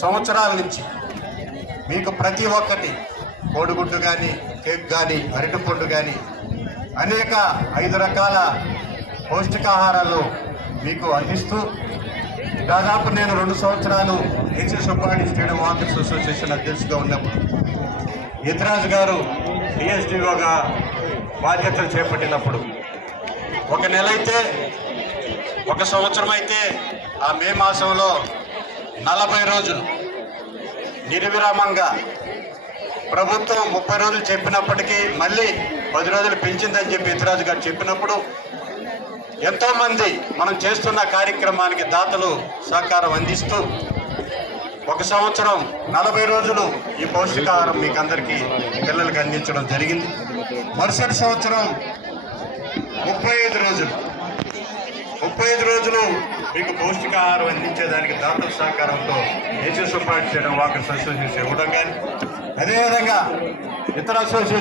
సంవత్సరాల నుంచి మీకు ప్రతి ఒక్కటి కోడిగుడ్డు కానీ, కేక్ కానీ, అరటిపండు కానీ అనేక 5 రకాల పౌష్టికాహారాలు మీకు అందిస్తూ దాదాపు నేను 2 సంవత్సరాలు H S Subbareddy stadium walkers association అధ్యక్షుడిగా ఉన్నప్పుడు ఇతరాజు గారు డిఎస్డిఓగా బాధ్యతలు చేపట్టినప్పుడు 1 నెల అయితే 1 సంవత్సరం అయితే ఆ మే మాసంలో 40 రోజులు నిర్విరామంగా ప్రభుత్వం 30 రోజులు చెప్పినప్పటికీ మళ్ళీ 10 రోజులు పెంచిందని చెప్పి ఇతరాజు గారు చెప్పినప్పుడు ఎంతోమంది మనం చేస్తున్న కార్యక్రమానికి దాతలు సహకారం అందిస్తూ 1 సంవత్సరం 40 రోజులు ఈ పౌష్టికాహారం మీకు అందరికీ పిల్లలకి అందించడం జరిగింది. మరుసటి సంవత్సరం 35 రోజులు మీకు పౌష్టికాహారం అందించేదానికి దాతల సహకారంతో H S Subbareddy stadium walkers association ఇవ్వడం కానీ, అదేవిధంగా ఇతర అసోసియేషన్